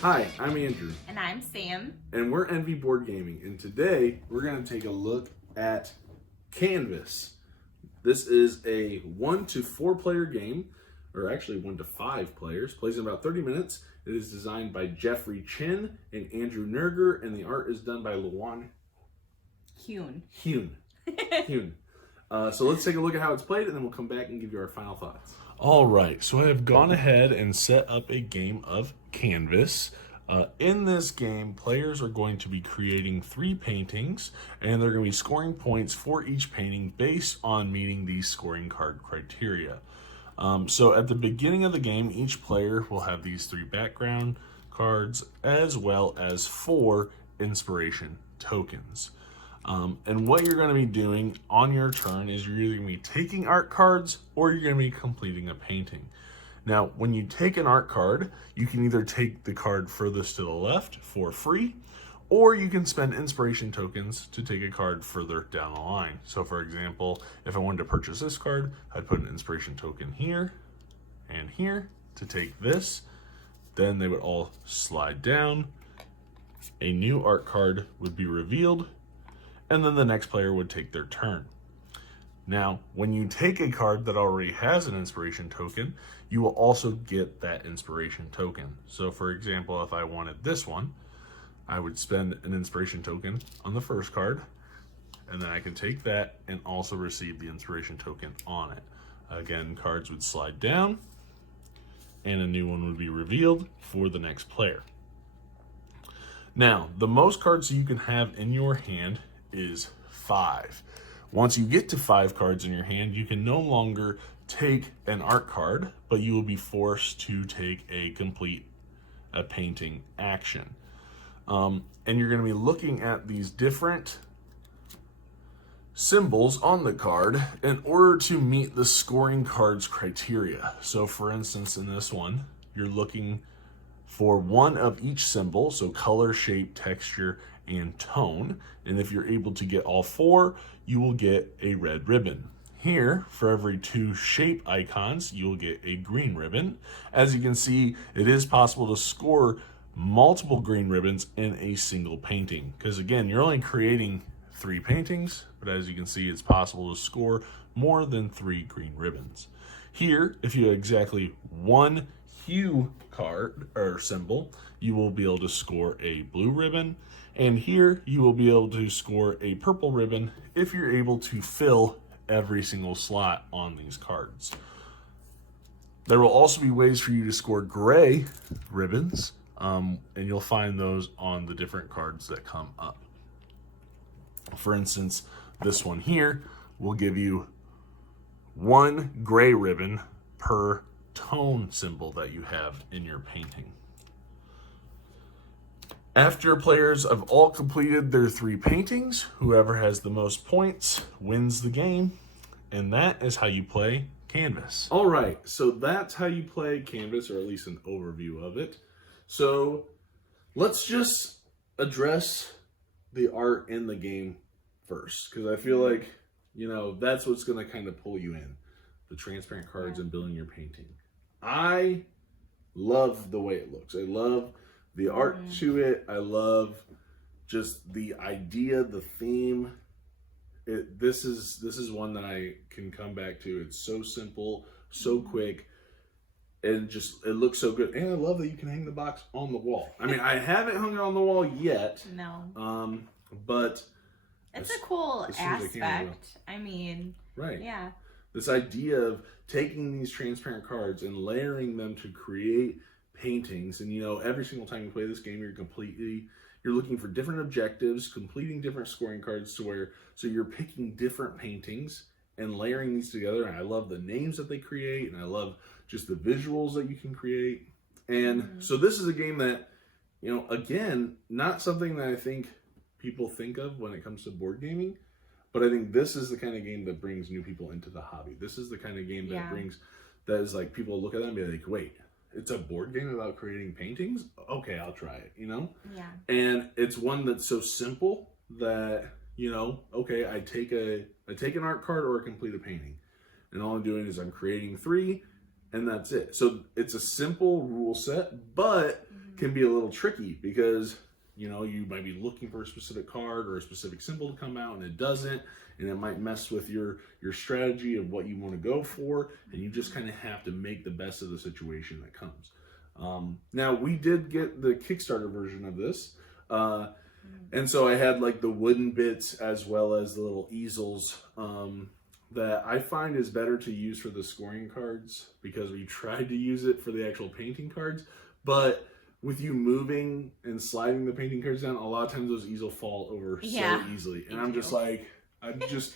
Hi, I'm Andrew, And I'm Sam. and we're Envy Board Gaming, and today we're going to take a look at Canvas. This is a 1 to 4 player game, or actually 1 to 5 players, plays in about 30 minutes. It is designed by Jeffrey Chin and Andrew Nerger, and the art is done by Luan Hune. Hune. So let's take a look at how it's played, and then we'll come back and give you our final thoughts. All right, so I have gone ahead and set up a game of Canvas. In this game, players are going to be creating 3 paintings, and they're going to be scoring points for each painting based on meeting these scoring card criteria. So at the beginning of the game, each player will have these 3 background cards as well as 4 inspiration tokens. And what you're going to be doing on your turn is you're either going to be taking art cards or you're going to be completing a painting. Now, when you take an art card, you can either take the card furthest to the left for free, or you can spend inspiration tokens to take a card further down the line. So for example, if I wanted to purchase this card, I'd put an inspiration token here and here to take this. Then they would all slide down. A new art card would be revealed, and then the next player would take their turn. Now, when you take a card that already has an inspiration token, you will also get that inspiration token. So for example, if I wanted this one, I would spend an inspiration token on the first card, and then I can take that and also receive the inspiration token on it. Again, cards would slide down, and a new one would be revealed for the next player. Now, the most cards you can have in your hand is 5. Once you get to 5 cards in your hand, you can no longer take an art card, but you will be forced to take a painting action. And you're going to be looking at these different symbols on the card in order to meet the scoring card's criteria. So for instance, in this one, you're looking for one of each symbol, so color, shape, texture, and tone. And if you're able to get all 4, you will get a red ribbon. Here, for every 2 shape icons, you'll get a green ribbon. As you can see, it is possible to score multiple green ribbons in a single painting. Because again, you're only creating 3 paintings, but as you can see, it's possible to score more than 3 green ribbons. Here, if you have exactly 1 hue card or symbol, you will be able to score a blue ribbon. And here you will be able to score a purple ribbon if you're able to fill every single slot on these cards. There will also be ways for you to score gray ribbons, and you'll find those on the different cards that come up. For instance, this one here will give you 1 gray ribbon per tone symbol that you have in your painting. After players have all completed their 3 paintings, whoever has the most points wins the game, and that is how you play Canvas. All right, so that's how you play Canvas, or at least an overview of it. So let's just address the art in the game first, because I feel like, that's what's going to kind of pull you in, the transparent cards and building your painting. I love the way it looks. I love the art to it. I love just the idea, the theme. This is one that I can come back to. It's so simple, so quick, and just it looks so good. And I love that you can hang the box on the wall. I mean, I haven't hung it on the wall yet. No. But it's a cool aspect. Right. Yeah. This idea of taking these transparent cards and layering them to create paintings, and every single time you play this game, you're looking for different objectives, completing different scoring cards so you're picking different paintings and layering these together. And I love the names that they create, and I love just the visuals that you can create. And so this is a game that, again, not something that I think people think of when it comes to board gaming, but I think this is the kind of game that brings new people into the hobby. This is the kind of game that is like, people look at that and be like, wait, it's a board game about creating paintings? Okay, I'll try it, Yeah. And it's one that's so simple that, okay, I take an art card or complete a painting. And all I'm doing is I'm creating 3, and that's it. So it's a simple rule set, but can be a little tricky because, you know, you might be looking for a specific card or a specific symbol to come out and it doesn't, and it might mess with your strategy of what you want to go for, and you just kind of have to make the best of the situation that comes. Now, we did get the Kickstarter version of this, and so I had like the wooden bits as well as the little easels that I find is better to use for the scoring cards, because we tried to use it for the actual painting cards, but with you moving and sliding the painting cards down, a lot of times those easels fall over so easily, and I'm just like, I'll just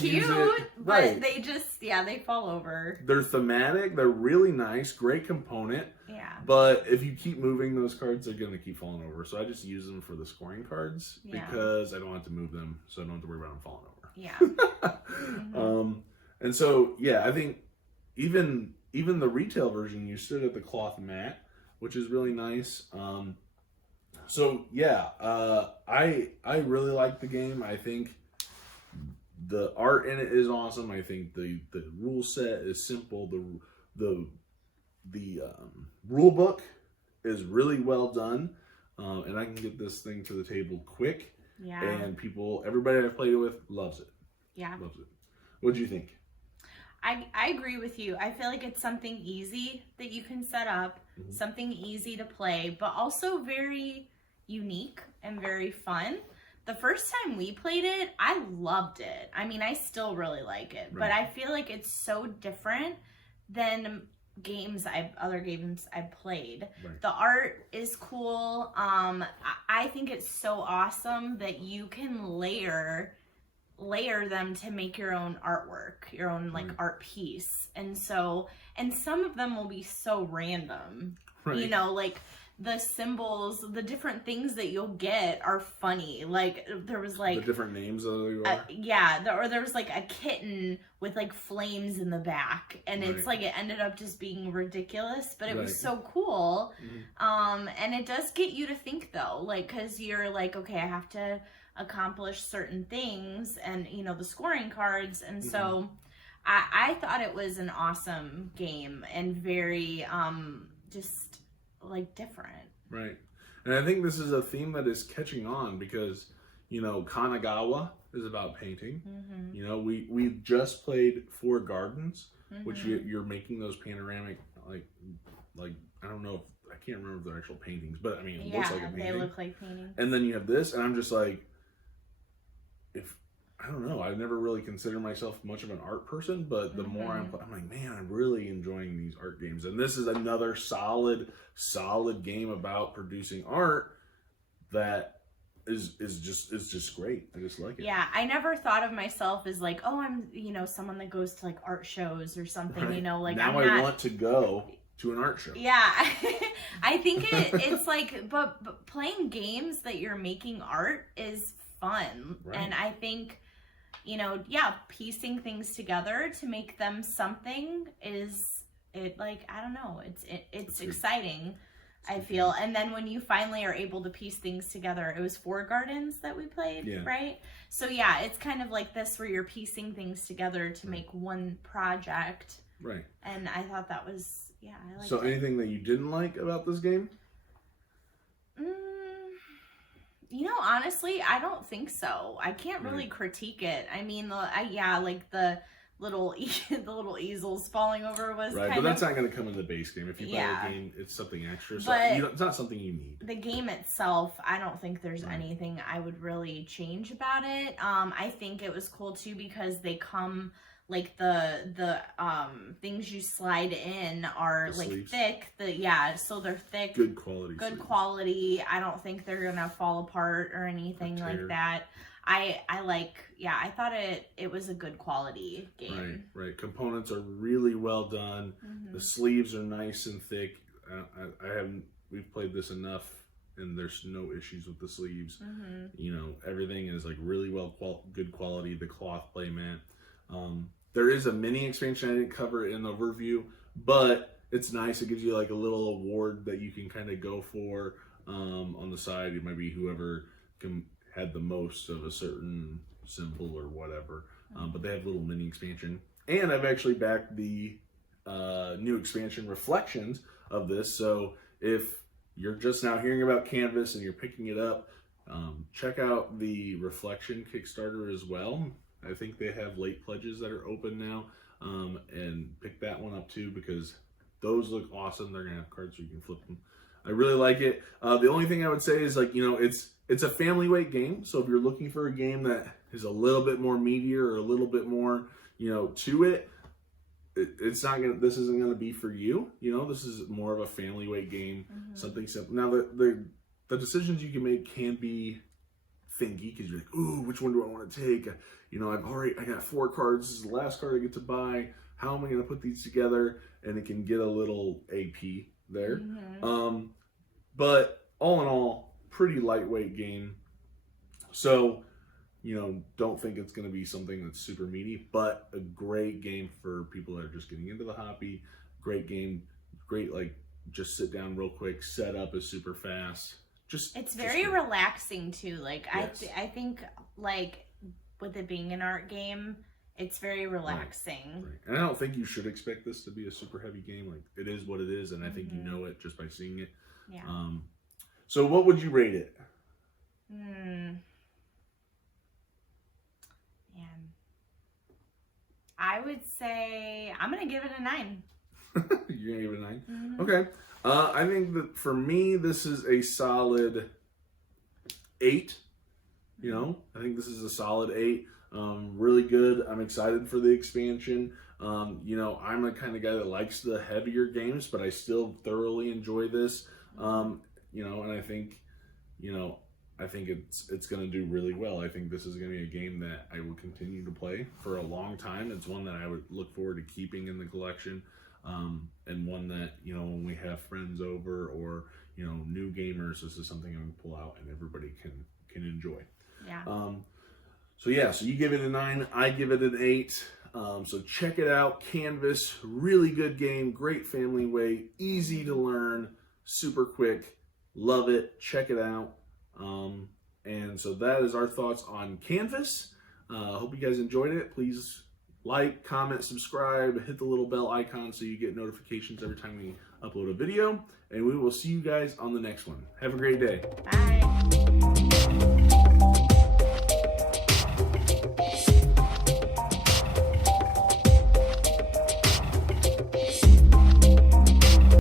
cute, use it. But they just, they fall over. They're thematic. They're really nice. Great component. Yeah. But if you keep moving those cards, they're going to keep falling over. So I just use them for the scoring cards because I don't have to move them, so I don't have to worry about them falling over. Yeah. And so, I think even the retail version, you stood at the cloth mat, which is really nice. I really like the game. I think the art in it is awesome. I think the rule set is simple. The rule book is really well done, and I can get this thing to the table quick. Yeah. And everybody I've played it with loves it. Yeah. Loves it. What do you think? I agree with you. I feel like it's something easy that you can set up, something easy to play, but also very unique and very fun. The first time we played it, I loved it. I mean, I still really like it, but I feel like it's so different than other games I've played. The art is cool. I think it's so awesome that you can layer them to make your own artwork, your own art piece. And some of them will be so random, you know, like the symbols, the different things that you'll get are funny. Like there was like the different names of the or there was like a kitten with like flames in the back, and it's like it ended up just being ridiculous, but it was so cool. And it does get you to think though, like, because you're like, okay, I have to accomplish certain things, and you know, the scoring cards, and so I thought it was an awesome game and very just like different. Right. And I think this is a theme that is catching on because, you know, Kanagawa is about painting. You know, we just played Four Gardens, which you're making those panoramic, like I don't know if, I can't remember if they're actual paintings, but I mean, it looks like a painting. They look like paintings. And then you have this, and I'm just like, I don't know. I've never really considered myself much of an art person, but the more I'm like, man, I'm really enjoying these art games. And this is another solid game about producing art that is just great. I just like it. Yeah, I never thought of myself as like, oh, I'm, you know, someone that goes to like art shows or something, you know, like now I want to go to an art show. Yeah, I think it's like, but playing games that you're making art is fun. And I think, you know, piecing things together to make them something is, it like, I don't know, it's exciting, I feel. And then when you finally are able to piece things together, it was Four Gardens that we played, right? So it's kind of like this where you're piecing things together to make one project. Right. And I thought that was, I liked So it. anything that you didn't like about this game? You know, honestly, I don't think so. I can't really critique it. I mean, like the little easels falling over was right, but that's not going to come in the base game. If you play the game, it's something extra. So it's not something you need. The game itself, I don't think there's anything I would really change about it. I think it was cool too because they come. Like the things you slide in are like sleeves. Thick. So they're thick. Good quality. Good quality. I don't think they're gonna fall apart or anything like that. I thought it was a good quality game. Right. Components are really well done. The sleeves are nice and thick. We've played this enough, and there's no issues with the sleeves. You know, everything is like really good quality. The cloth playmat. There is a mini expansion I didn't cover in the overview, but it's nice. It gives you like a little award that you can kind of go for on the side. It might be whoever had the most of a certain symbol or whatever. But they have a little mini expansion. And I've actually backed the new expansion Reflections of this. So if you're just now hearing about Canvas and you're picking it up, check out the Reflection Kickstarter as well. I think they have late pledges that are open now, and pick that one up too, because those look awesome. They're gonna have cards so you can flip them. I really like it. The only thing I would say is, like, it's a family weight game. So if you're looking for a game that is a little bit more meatier or a little bit more, to it, it's not gonna. This isn't gonna be for you. This is more of a family weight game, something simple. Now the decisions you can make can be thinky, because you're like, ooh, which one do I want to take? I got 4 cards. This is the last card I get to buy. How am I gonna put these together? And it can get a little AP there. But all in all, pretty lightweight game. So, don't think it's going to be something that's super meaty, but a great game for people that are just getting into the hobby. Great game. Great, like, just sit down real quick. Set up is super fast. It's very relaxing too. Like, yes. I think, like, with it being an art game, it's very relaxing. Right. And I don't think you should expect this to be a super heavy game. Like, it is what it is, and I think you know it just by seeing it. Yeah. So what would you rate it? Man. I would say I'm going to give it a 9. You're going to give it a 9? Okay. I think that for me, this is a solid 8. I think this is a solid 8. Really good. I'm excited for the expansion. I'm a kind of guy that likes the heavier games, but I still thoroughly enjoy this. And I think it's going to do really well. I think this is going to be a game that I will continue to play for a long time. It's one that I would look forward to keeping in the collection, and one that, when we have friends over or, new gamers, this is something I'm going to pull out and everybody can enjoy. Yeah. So you give it a 9, I give it an 8. So check it out. Canvas, really good game, great family weight, easy to learn, super quick. Love it. Check it out. And so that is our thoughts on Canvas. Hope you guys enjoyed it. Please like, comment, subscribe, hit the little bell icon so you get notifications every time we upload a video. And we will see you guys on the next one. Have a great day. Bye.